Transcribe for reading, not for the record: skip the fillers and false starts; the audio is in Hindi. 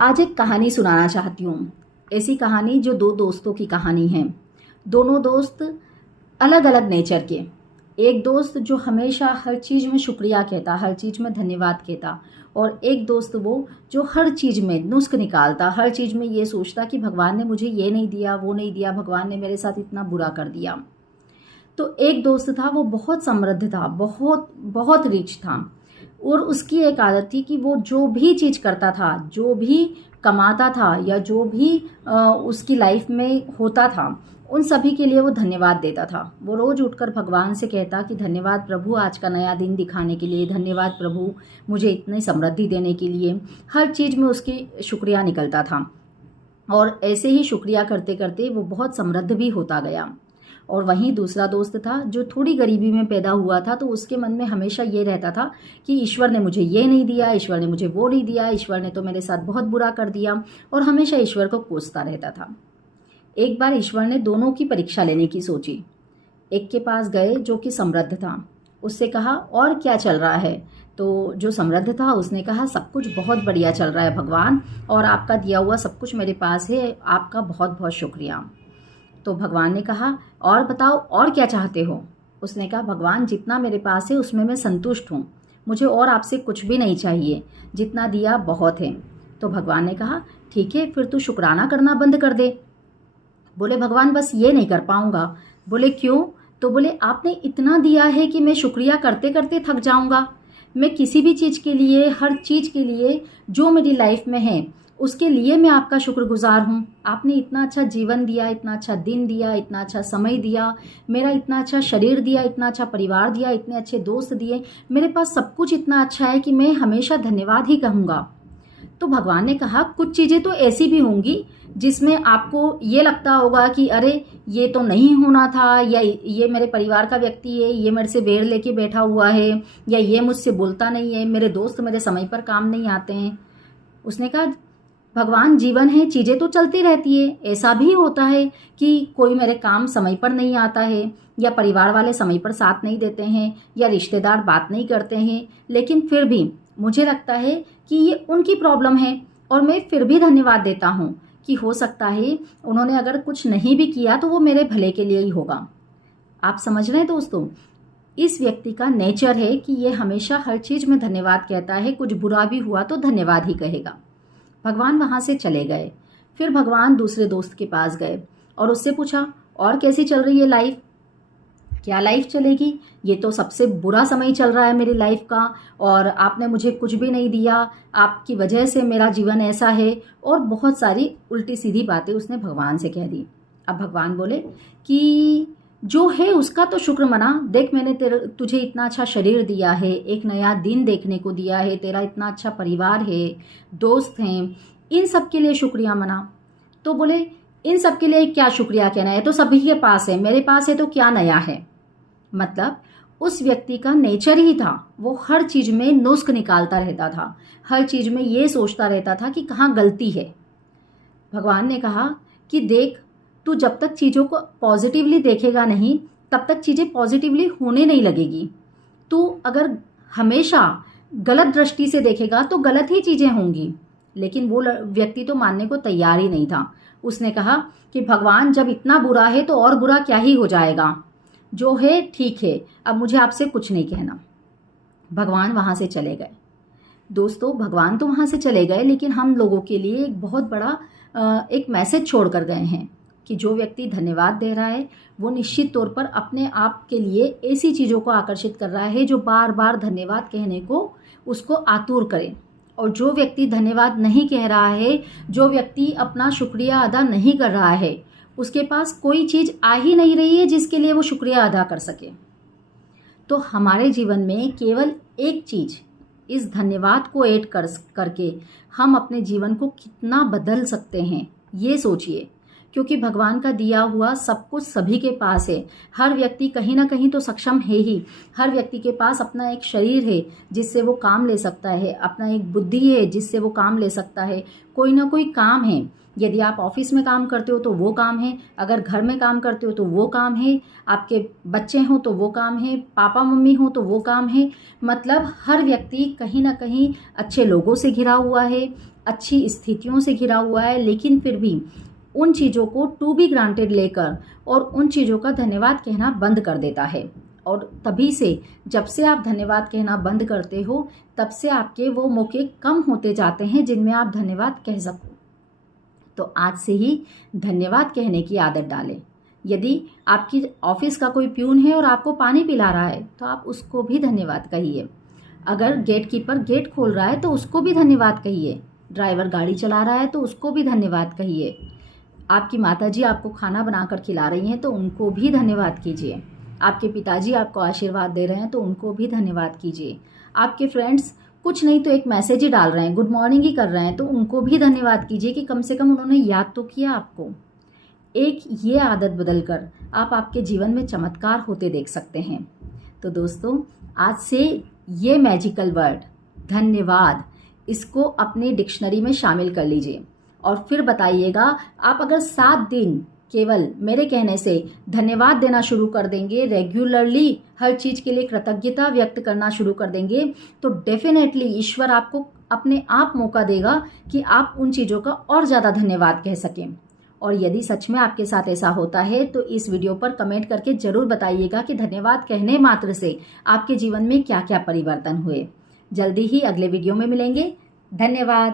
आज एक कहानी सुनाना चाहती हूँ। ऐसी कहानी जो दो दोस्तों की कहानी है। दोनों दोस्त अलग अलग नेचर के। एक दोस्त जो हमेशा हर चीज़ में शुक्रिया कहता, हर चीज़ में धन्यवाद कहता, और एक दोस्त वो जो हर चीज़ में नुस्ख निकालता, हर चीज़ में ये सोचता कि भगवान ने मुझे ये नहीं दिया, वो नहीं दिया, भगवान ने मेरे साथ इतना बुरा कर दिया। तो एक दोस्त था, वो बहुत समृद्ध था, बहुत बहुत रिच था, और उसकी एक आदत थी कि वो जो भी चीज़ करता था, जो भी कमाता था, या जो भी उसकी लाइफ में होता था, उन सभी के लिए वो धन्यवाद देता था। वो रोज़ उठकर भगवान से कहता कि धन्यवाद प्रभु आज का नया दिन दिखाने के लिए, धन्यवाद प्रभु मुझे इतनी समृद्धि देने के लिए। हर चीज़ में उसकी शुक्रिया निकलता था, और ऐसे ही शुक्रिया करते करते वो बहुत समृद्ध भी होता गया। और वहीं दूसरा दोस्त था जो थोड़ी गरीबी में पैदा हुआ था, तो उसके मन में हमेशा ये रहता था कि ईश्वर ने मुझे ये नहीं दिया, ईश्वर ने मुझे वो नहीं दिया, ईश्वर ने तो मेरे साथ बहुत बुरा कर दिया, और हमेशा ईश्वर को कोसता रहता था। एक बार ईश्वर ने दोनों की परीक्षा लेने की सोची। एक के पास गए जो कि समृद्ध था, उससे कहा और क्या चल रहा है। तो जो समृद्ध था उसने कहा सब कुछ बहुत बढ़िया चल रहा है भगवान, और आपका दिया हुआ सब कुछ मेरे पास है, आपका बहुत बहुत शुक्रिया। तो भगवान ने कहा और बताओ और क्या चाहते हो। उसने कहा भगवान जितना मेरे पास है उसमें मैं संतुष्ट हूँ, मुझे और आपसे कुछ भी नहीं चाहिए, जितना दिया बहुत है। तो भगवान ने कहा ठीक है, फिर तू शुक्राना करना बंद कर दे। बोले भगवान बस ये नहीं कर पाऊंगा। बोले क्यों। तो बोले आपने इतना दिया है कि मैं शुक्रिया करते करते थक जाऊंगा। मैं किसी भी चीज़ के लिए, हर चीज़ के लिए जो मेरी लाइफ में है उसके लिए मैं आपका शुक्रगुजार हूँ। आपने इतना अच्छा जीवन दिया, इतना अच्छा दिन दिया, इतना अच्छा समय दिया, मेरा इतना अच्छा शरीर दिया, इतना अच्छा परिवार दिया, इतने अच्छे दोस्त दिए, मेरे पास सब कुछ इतना अच्छा है कि मैं हमेशा धन्यवाद ही कहूँगा। तो भगवान ने कहा कुछ चीज़ें तो ऐसी भी होंगी जिसमें आपको ये लगता होगा कि अरे ये तो नहीं होना था, या ये मेरे परिवार का व्यक्ति है, ये मेरे से वेर लेके बैठा हुआ है, या ये मुझसे बोलता नहीं है, मेरे दोस्त मेरे समय पर काम नहीं आते हैं। उसने कहा भगवान जीवन है, चीज़ें तो चलती रहती है, ऐसा भी होता है कि कोई मेरे काम समय पर नहीं आता है, या परिवार वाले समय पर साथ नहीं देते हैं, या रिश्तेदार बात नहीं करते हैं, लेकिन फिर भी मुझे लगता है कि ये उनकी प्रॉब्लम है, और मैं फिर भी धन्यवाद देता हूँ कि हो सकता है उन्होंने अगर कुछ नहीं भी किया तो वो मेरे भले के लिए ही होगा। आप समझ रहे हैं दोस्तों, इस व्यक्ति का नेचर है कि ये हमेशा हर चीज़ में धन्यवाद कहता है, कुछ बुरा भी हुआ तो धन्यवाद ही कहेगा। भगवान वहाँ से चले गए। फिर भगवान दूसरे दोस्त के पास गए और उससे पूछा और कैसी चल रही है लाइफ। क्या लाइफ चलेगी, ये तो सबसे बुरा समय चल रहा है मेरी लाइफ का, और आपने मुझे कुछ भी नहीं दिया, आपकी वजह से मेरा जीवन ऐसा है, और बहुत सारी उल्टी सीधी बातें उसने भगवान से कह दी। अब भगवान बोले कि जो है उसका तो शुक्र मना। देख मैंने तुझे इतना अच्छा शरीर दिया है, एक नया दिन देखने को दिया है, तेरा इतना अच्छा परिवार है, दोस्त हैं, इन सब के लिए शुक्रिया मना। तो बोले इन सब के लिए क्या शुक्रिया कहना है, तो सभी के पास है, मेरे पास है तो क्या नया है। मतलब उस व्यक्ति का नेचर ही था, वो हर चीज़ में नुस्ख निकालता रहता था, हर चीज़ में ये सोचता रहता था कि कहाँ गलती है। भगवान ने कहा कि देख तू जब तक चीज़ों को पॉजिटिवली देखेगा नहीं, तब तक चीज़ें पॉजिटिवली होने नहीं लगेगी। तू अगर हमेशा गलत दृष्टि से देखेगा तो गलत ही चीज़ें होंगी। लेकिन वो व्यक्ति तो मानने को तैयार ही नहीं था। उसने कहा कि भगवान जब इतना बुरा है तो और बुरा क्या ही हो जाएगा, जो है ठीक है, अब मुझे आपसे कुछ नहीं कहना। भगवान वहाँ से चले गए। दोस्तों भगवान तो वहाँ से चले गए, लेकिन हम लोगों के लिए एक बहुत बड़ा एक मैसेज छोड़ कर गए हैं कि जो व्यक्ति धन्यवाद दे रहा है वो निश्चित तौर पर अपने आप के लिए ऐसी चीज़ों को आकर्षित कर रहा है जो बार बार धन्यवाद कहने को उसको आतुर करे। और जो व्यक्ति धन्यवाद नहीं कह रहा है, जो व्यक्ति अपना शुक्रिया अदा नहीं कर रहा है, उसके पास कोई चीज़ आ ही नहीं रही है जिसके लिए वो शुक्रिया अदा कर सके। तो हमारे जीवन में केवल एक चीज़, इस धन्यवाद को ऐड करके हम अपने जीवन को कितना बदल सकते हैं ये सोचिए। क्योंकि भगवान का दिया हुआ सब कुछ सभी के पास है। हर व्यक्ति कहीं ना कहीं तो सक्षम है ही। हर व्यक्ति के पास अपना एक शरीर है जिससे वो काम ले सकता है, अपना एक बुद्धि है जिससे वो काम ले सकता है, कोई ना कोई काम है। यदि आप ऑफिस में काम करते हो तो वो काम है, अगर घर में काम करते हो तो वो काम है, आपके बच्चे हों तो वो काम है, पापा मम्मी हो तो वो काम है। मतलब हर व्यक्ति कहीं ना कहीं अच्छे लोगों से घिरा हुआ है, अच्छी स्थितियों से घिरा हुआ है, लेकिन फिर भी उन चीज़ों को टू बी ग्रांटेड लेकर और उन चीज़ों का धन्यवाद कहना बंद कर देता है। और तभी से, जब से आप धन्यवाद कहना बंद करते हो, तब से आपके वो मौके कम होते जाते हैं जिनमें आप धन्यवाद कह सको। तो आज से ही धन्यवाद कहने की आदत डालें। यदि आपकी ऑफिस का कोई प्यून है और आपको पानी पिला रहा है, तो आप उसको भी धन्यवाद कहिए। अगर गेट कीपर गेट खोल रहा है तो उसको भी धन्यवाद कहिए। ड्राइवर गाड़ी चला रहा है तो उसको भी धन्यवाद कहिए। आपकी माताजी आपको खाना बनाकर खिला रही हैं तो उनको भी धन्यवाद कीजिए। आपके पिताजी आपको आशीर्वाद दे रहे हैं तो उनको भी धन्यवाद कीजिए। आपके फ्रेंड्स कुछ नहीं तो एक मैसेज ही डाल रहे हैं, गुड मॉर्निंग ही कर रहे हैं, तो उनको भी धन्यवाद कीजिए कि कम से कम उन्होंने याद तो किया आपको। एक ये आदत बदलकर आप आपके जीवन में चमत्कार होते देख सकते हैं। तो दोस्तों, आज से ये मैजिकल वर्ड धन्यवाद, इसको अपनी डिक्शनरी में शामिल कर लीजिए और फिर बताइएगा। आप अगर 7 दिन केवल मेरे कहने से धन्यवाद देना शुरू कर देंगे, रेगुलरली हर चीज़ के लिए कृतज्ञता व्यक्त करना शुरू कर देंगे, तो डेफिनेटली ईश्वर आपको अपने आप मौका देगा कि आप उन चीज़ों का और ज़्यादा धन्यवाद कह सकें। और यदि सच में आपके साथ ऐसा होता है तो इस वीडियो पर कमेंट करके ज़रूर बताइएगा कि धन्यवाद कहने मात्र से आपके जीवन में क्या क्या परिवर्तन हुए। जल्दी ही अगले वीडियो में मिलेंगे। धन्यवाद।